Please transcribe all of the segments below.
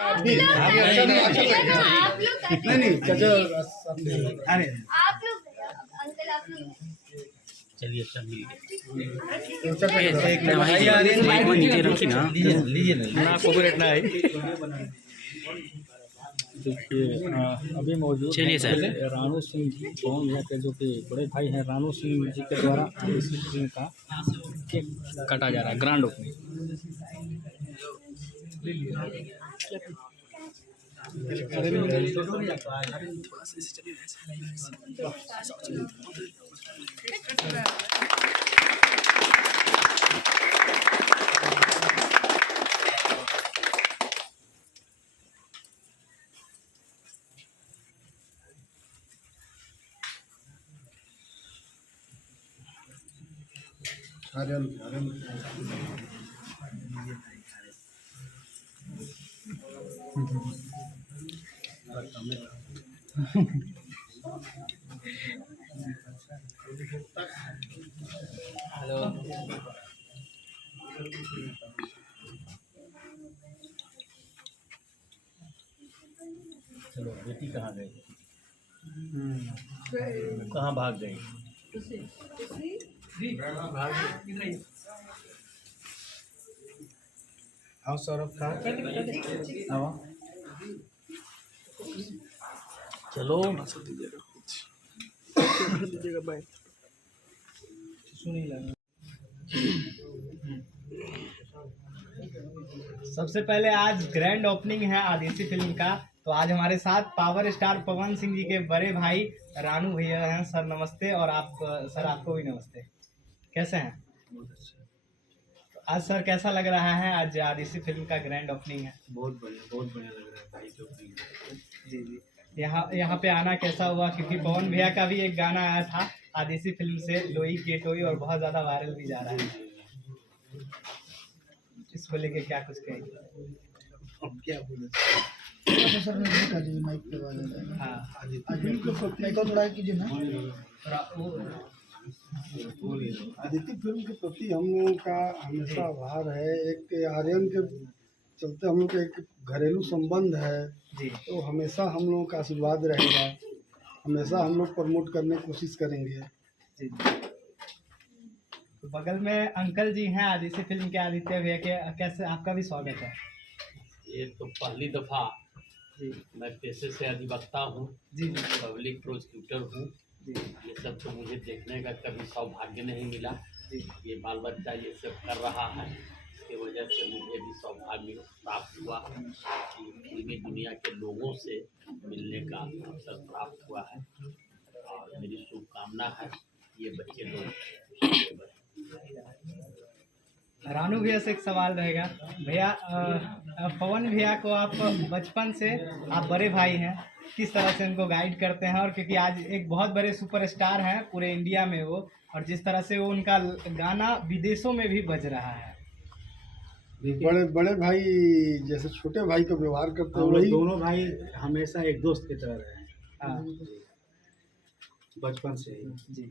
नहीं नहीं चाचा अरे आप लोग अंकल आप लोग चलिए सब मिल नीचे रखी ना लीजिए ना कोऑपरेट ना है। देखिए अभी मौजूद चलिए सर। रानू सिंह जी पवन भैया के जो कि बड़े भाई हैं रानू सिंह जी के द्वारा इस फिल्म का केक काटा जा रहा है ग्रैंड ओपनिंग। हेलो चलो बेटी कहाँ गई, कहाँ भाग गई? हाँ सौरभ का चलो सबसे पहले आज ग्रैंड ओपनिंग है आदित्य फिल्म का। तो आज हमारे साथ पावर स्टार पवन सिंह जी के बड़े भाई रानू भैया हैं। सर नमस्ते। और आप सर आपको भी नमस्ते। कैसे हैं? तो आज सर कैसा लग रहा है? आज आदित्य फिल्म का ग्रैंड ओपनिंग है। बहुत बढ़िया लग रहा है भाई जो भी। जी जी। यहाँ पे आना कैसा हुआ? क्योंकि पवन भैया का भी एक गाना आया था आदित्य फिल्म से, लोई के टोई, और बहुत ज़्यादा वायरल भी जा रहा है। इसको लेके क्या कुछ कहेंगे? अब क्या बोले सर मैं नहीं कर रही माइक पे वाले। हाँ माइक को थोड़ा कीजिए ना। आदित्य फिल्म के प्रति हम लोगों का हमेशा आभार है। एक आर्यन के चलते हम लोग का एक घरेलू संबंध है, जी तो हमेशा हम लोगों का आशीर्वाद रहेगा। हमेशा हम लोग प्रमोट करने की कोशिश करेंगे। जी। तो बगल में अंकल जी हैं आदित्य फिल्म के, आदित्य भैया के। कैसे आपका भी स्वागत है। ये तो पहली दफ़ा जी मैं पेशे से अधिवक्ता हूँ, जी जी पब्लिक प्रोसिक्यूटर हूँ। जी ये सब तो मुझे देखने का कभी सौभाग्य नहीं मिला। जी ये बाल बच्चा ये सब कर रहा है, इसकी वजह से मुझे भी सौभाग्य प्राप्त हुआ कि फिल्मी दुनिया के लोगों से मिलने का अवसर प्राप्त हुआ है। और मेरी शुभकामना है ये बच्चे लोग। रानू भैया से एक सवाल रहेगा। भैया पवन भैया को आप बचपन से, आप बड़े भाई हैं, किस तरह से उनको गाइड करते हैं? और क्योंकि आज एक बहुत बड़े सुपरस्टार हैं पूरे इंडिया में वो, और जिस तरह से वो उनका गाना विदेशों में भी बज रहा है। बड़े बड़े भाई जैसे छोटे भाई का व्यवहार करते हैं, हम लोग वही दोनों भाई हमेशा एक दोस्त की तरह रहे हैं हाँ बचपन से ही। जी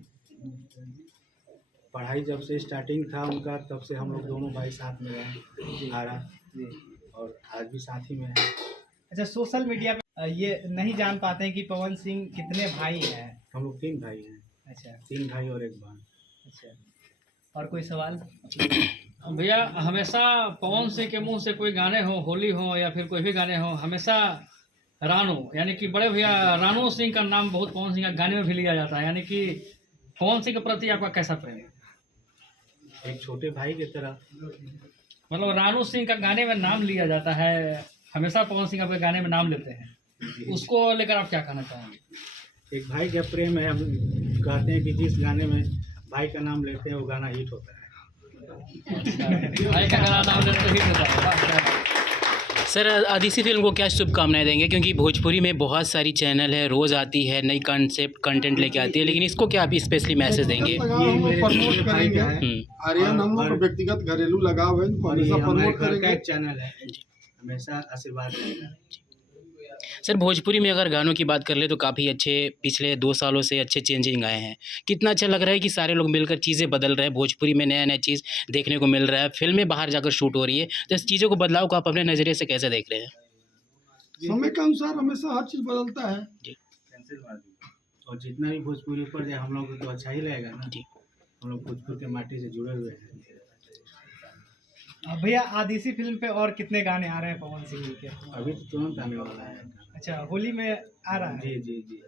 पढ़ाई जब से स्टार्टिंग था उनका, तब से हम लोग दोनों भाई साथ में रहे आ रहा, जी। और आज भी साथ ही में है। अच्छा, सोशल मीडिया पे ये नहीं जान पाते हैं कि पवन सिंह कितने भाई हैं। हम लोग 3 भाई हैं। अच्छा 3 भाई और 1 बहन। अच्छा, और कोई सवाल? भैया हमेशा पवन सिंह के मुंह से कोई गाने हो, होली हो या फिर कोई भी गाने हो, हमेशा रानू यानी कि बड़े भैया रानू सिंह का नाम बहुत पवन सिंह का गाने में भी लिया जाता है। यानी कि पवन सिंह के प्रति आपका कैसा प्रेम है? एक छोटे भाई की तरह। मतलब रानू सिंह का गाने में नाम लिया जाता है, हमेशा पवन सिंह आपके गाने में नाम लेते हैं, उसको लेकर आप क्या कहना चाहेंगे? एक भाई का प्रेम है। हम कहते हैं कि जिस गाने में भाई का नाम लेते हैं वो गाना हिट होता है। भाई का नाम लेते ही होता है। वाह, क्या बात। सर आदित्य फिल्म को क्या शुभकामनाएं देंगे? क्योंकि भोजपुरी में बहुत सारी चैनल है, रोज़ आती है, नई कंसेप्ट कंटेंट लेके आती है, लेकिन इसको क्या आप स्पेशली मैसेज देंगे? प्रमोट करेंगे। आर्यन हम लोग व्यक्तिगत घरेलू लगाव है, और ये हमेशा हमारे प्रमोट घर का करेंगे। एक चैनल है, हमेशा आशीर्वाद रहेगा। सर भोजपुरी में अगर गानों की बात कर ले तो काफ़ी अच्छे पिछले 2 सालों से अच्छे चेंजिंग आए हैं। कितना अच्छा लग रहा है कि सारे लोग मिलकर चीज़ें बदल रहे हैं, भोजपुरी में नया नया चीज़ देखने को मिल रहा है, फिल्में बाहर जाकर शूट हो रही है। तो इस चीज़ों को बदलाव को आप अपने नज़रिए से कैसे देख रहे हैं? समय के अनुसार हमेशा हर चीज बदलता है। कैंसिल मार दी। और जितना भी भोजपुरी ऊपर जाए हम लोग को तो अच्छा ही लगेगा ना जी। हम लोग भोजपुर के माटी से जुड़े हुए हैं। भैया आदिसी फिल्म पे और कितने गाने आ रहे हैं पवन सिंह जी के? अभी तो तुरंत आने वाला है। अच्छा, होली में आ रहा है? जी जी जी।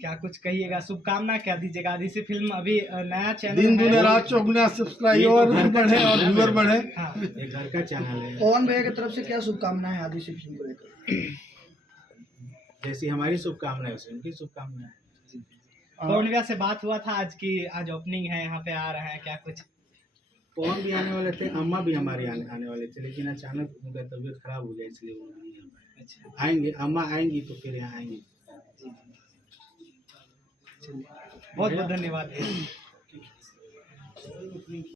क्या कुछ कहिएगा, शुभकामना क्या दीजिएगा? आदिसी फिल्म अभी नया चैनल दिन दुने है। रात चौगुना सब्सक्राइबर बढ़े और व्यूअर बढ़े। हाँ, ये घर का चैनल है। पवन भैया की तरफ से क्या शुभकामनाएं हैं आदिसी फिल्म को लेकर? जैसी हमारी शुभकामनाएं वैसी उनकी शुभकामनाएं। पवन भैया से बात हुआ था आज की, आज ओपनिंग है, यहाँ पे आ रहे हैं, क्या कुछ? पवन भी आने वाले थे, अम्मा भी हमारी आने वाले थे, लेकिन अचानक उनका तबीयत खराब हो गया इसलिए वो नहीं आ पाए। अच्छा, आएंगे, अम्मा आएंगी तो फिर यहाँ आएंगे। बहुत बहुत धन्यवाद भैया।